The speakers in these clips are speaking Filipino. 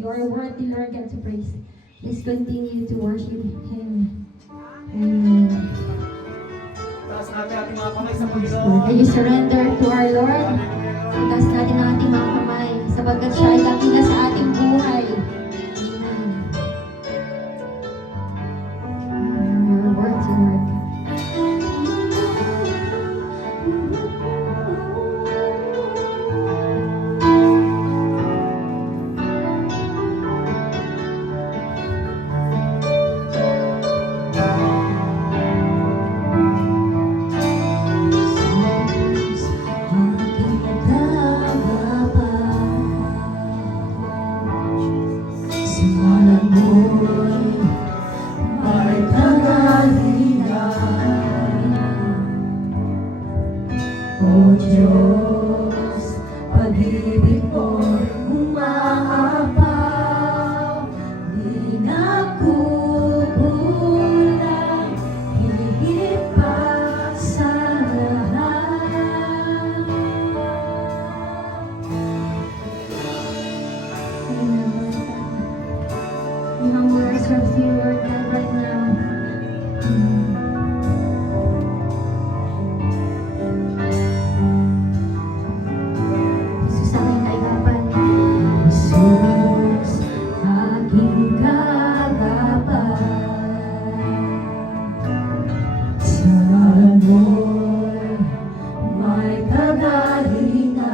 You are worthy, Lord God, to praise. Please continue to worship Him. Amen. Taas natin ating mga kamay sa Panginoon. May you surrender to our Lord? Itaas natin ang ating mga kamay sapagkat siya ay dakila sa ating buhay. Amen. Your words, Lord. O Diyos, pag-ibig mo'y umaapaw, di nakukulang, higit pa sa lahat. We humble ourselves to you, Lord God, right now. Jesus, aking kaigapan. Jesus, aking kagapan, saan mo'y may kagalingan.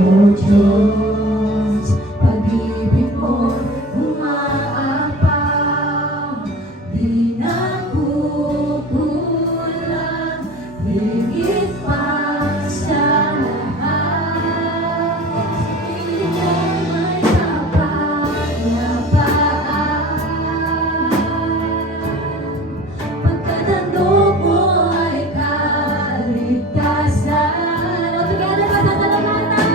O Diyos, pag-ibig mo'y umaapaw, di nakukulang, higit pa sa lahat. Ikaw may kapayapaan, pagkatandog mo ay kaligtasan. O together, pasasalamatan.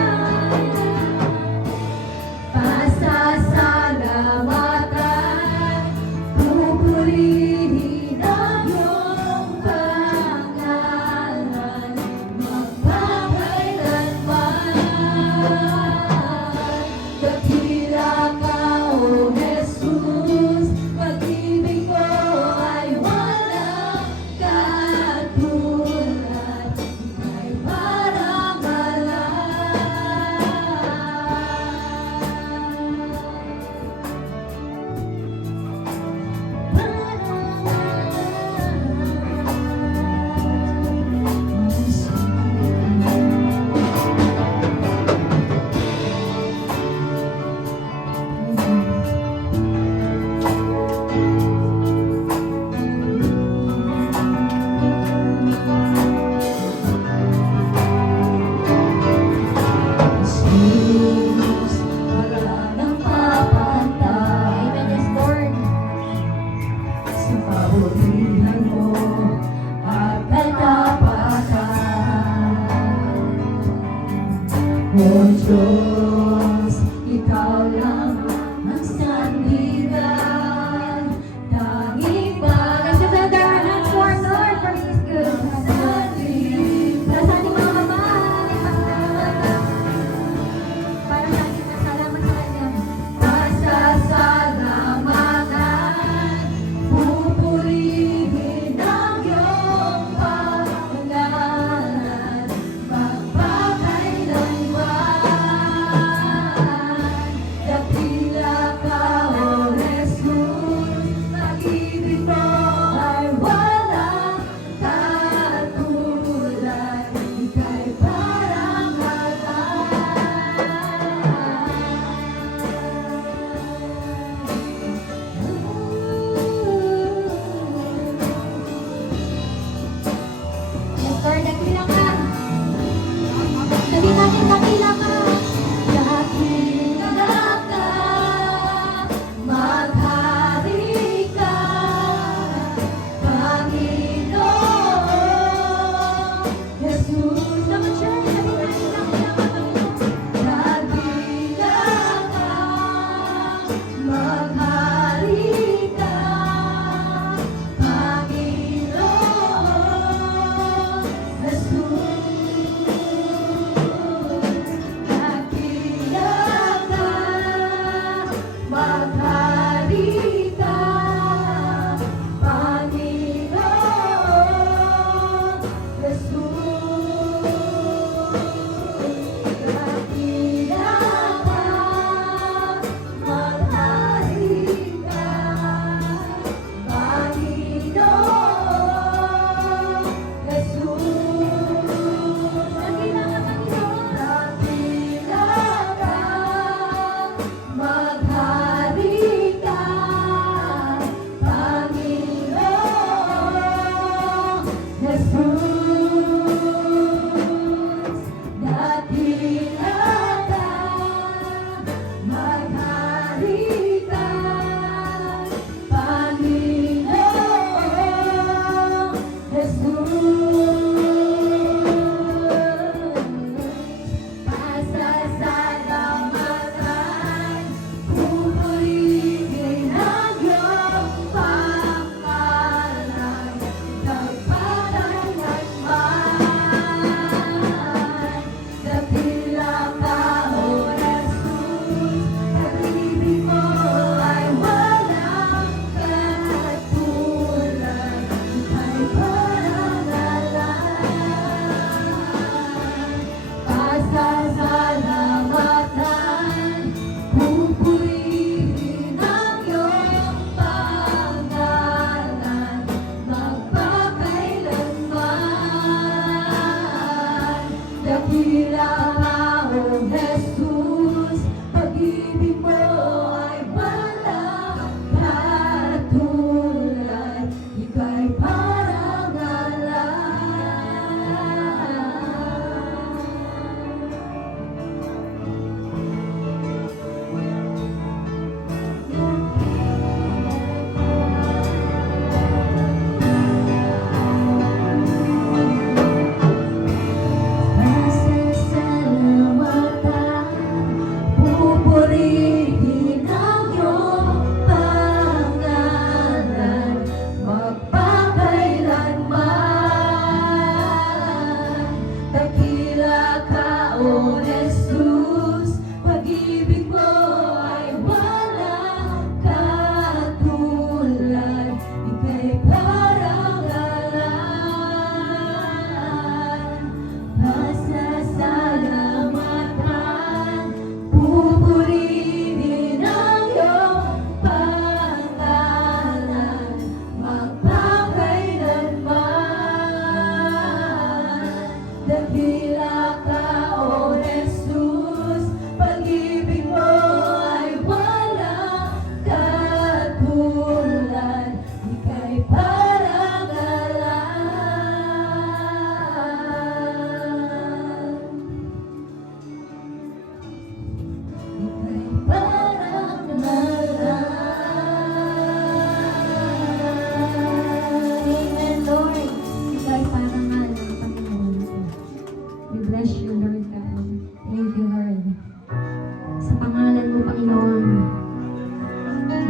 sa pangalan mo, Panginoon.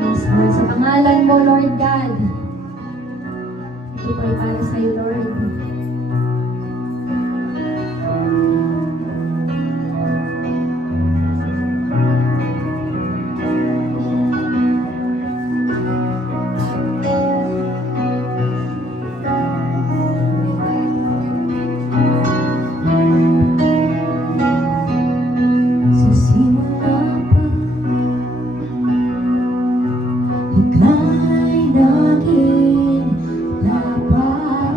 Yes, Lord. Sa pangalan mo, Lord God. Ito po ay para sa iyo, Lord. Sa simula pa, ika'y naging laban.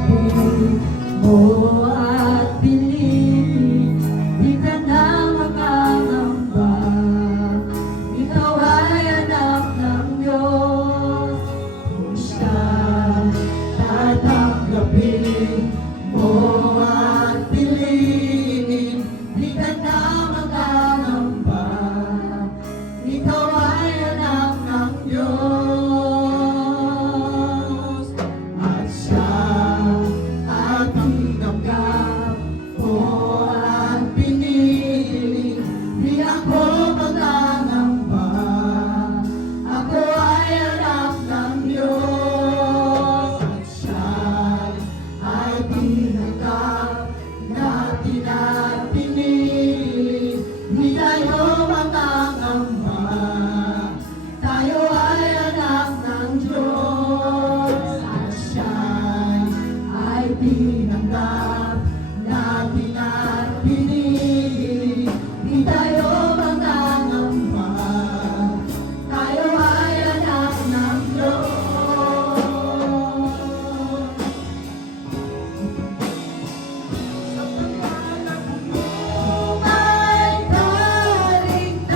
pag-ibig mo at piling, di ka na makangamba. Ikaw ay anak ng Diyos, kung siya tatanggapin mo at piliin, di ka na makangamba. Ikaw ay anak ng Diyos, at siya ay tinanggap mo at pinili. Di ako magangamba, ako ay anak ng Diyos, at siya ay tinanggap natin at pinili. Di tayo magangamba, tayo ay anak ng Diyos, at siya ay tinanggap natin at pinili. Di tayo magangamba, tayo ay anak ng Diyos. Ay kaligtasan,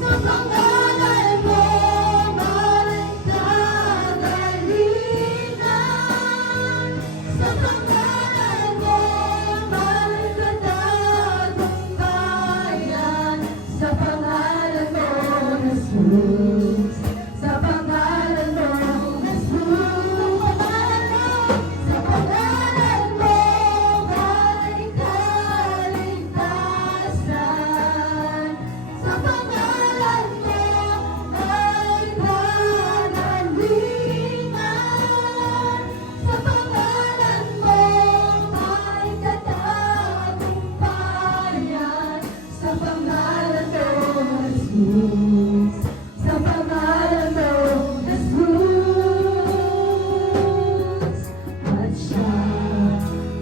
sa pangalan mo may kagalingan, sa pangalan mo may katagumpayan, sa pangalan mo Jesus, sa pangalan mo Jesus, sa pangalan mo may kaligtasan, sa pangalan mo may kagalingan, sa pangalan mo may katagumpayan, sa pangalan mo Jesus, sa pangalan mo Jesus, at siya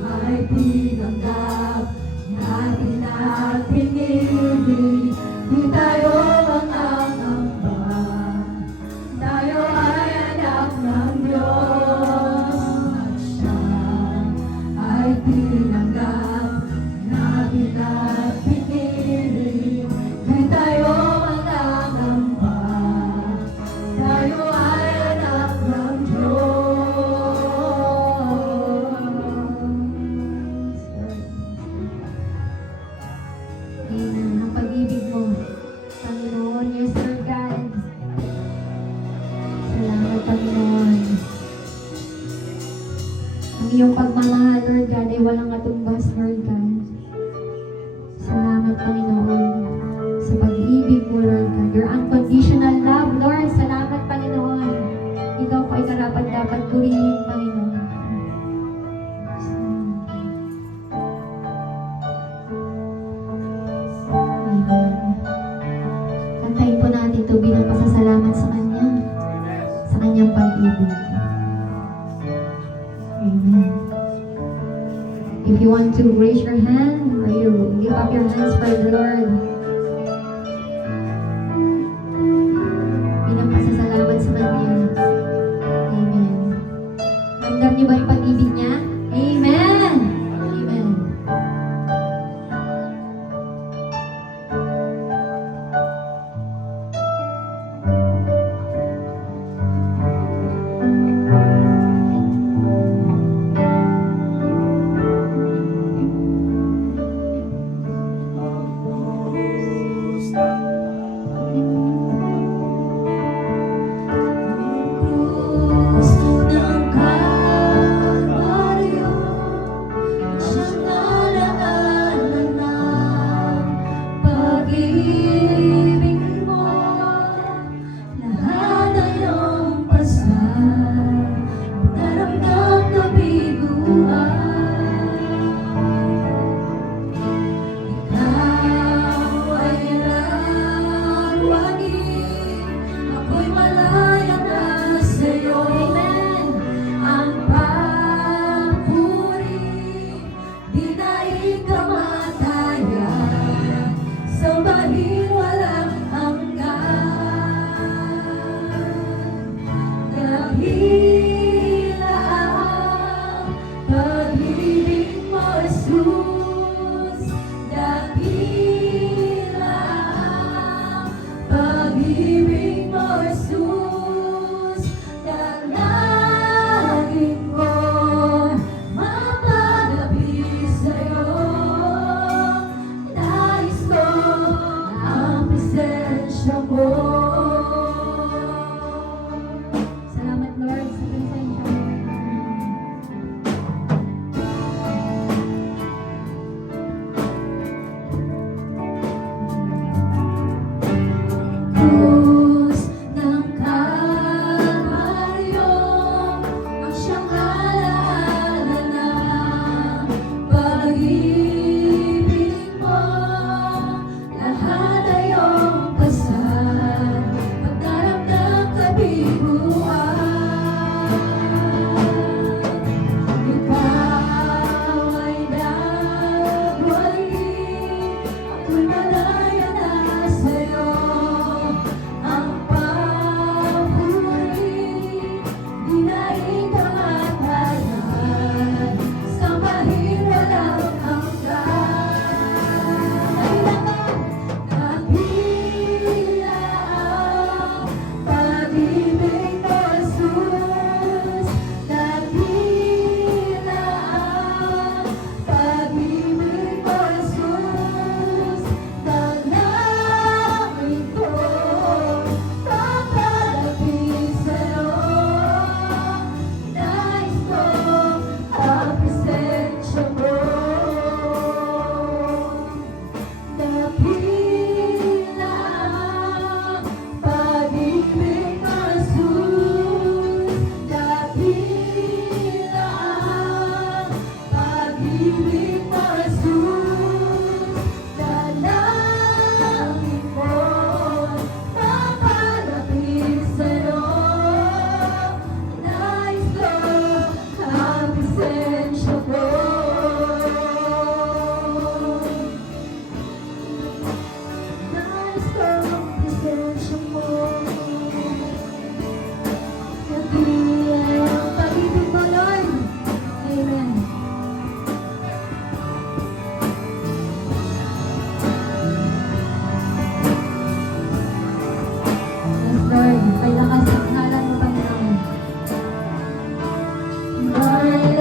ay tinanggap natin at pinili. Di tayo mangangamba, tayo ay anak ng Diyos, at siya ay tinanggap natin at pinili. Di tayo mangangamba, tayo ay anak ng Diyos. Amen. Ang pag-ibig mo, Panginoon, yes, Lord God. Salamat, Panginoon. Ang iyong pagmamahal, Lord God, ay walang katumbas, Lord God. Salamat, Panginoon, sa pag-ibig mo, Lord God. Your unconditional love, Lord. Salamat, Panginoon. Ikaw po ay karapat-dapat purihin, Panginoon. Amen. Kantahin po natin ito bilang pasasalamat sa Kanya, sa Kanyang pag-ibig. Amen. If you want to raise your hand or you give up your hands for the Lord, bilang pasasalamat sa Kanya. Amen. Ramdam niyo ba yung pag-ibig niya? Amen! Amen. Krus ng Kalbaryo, my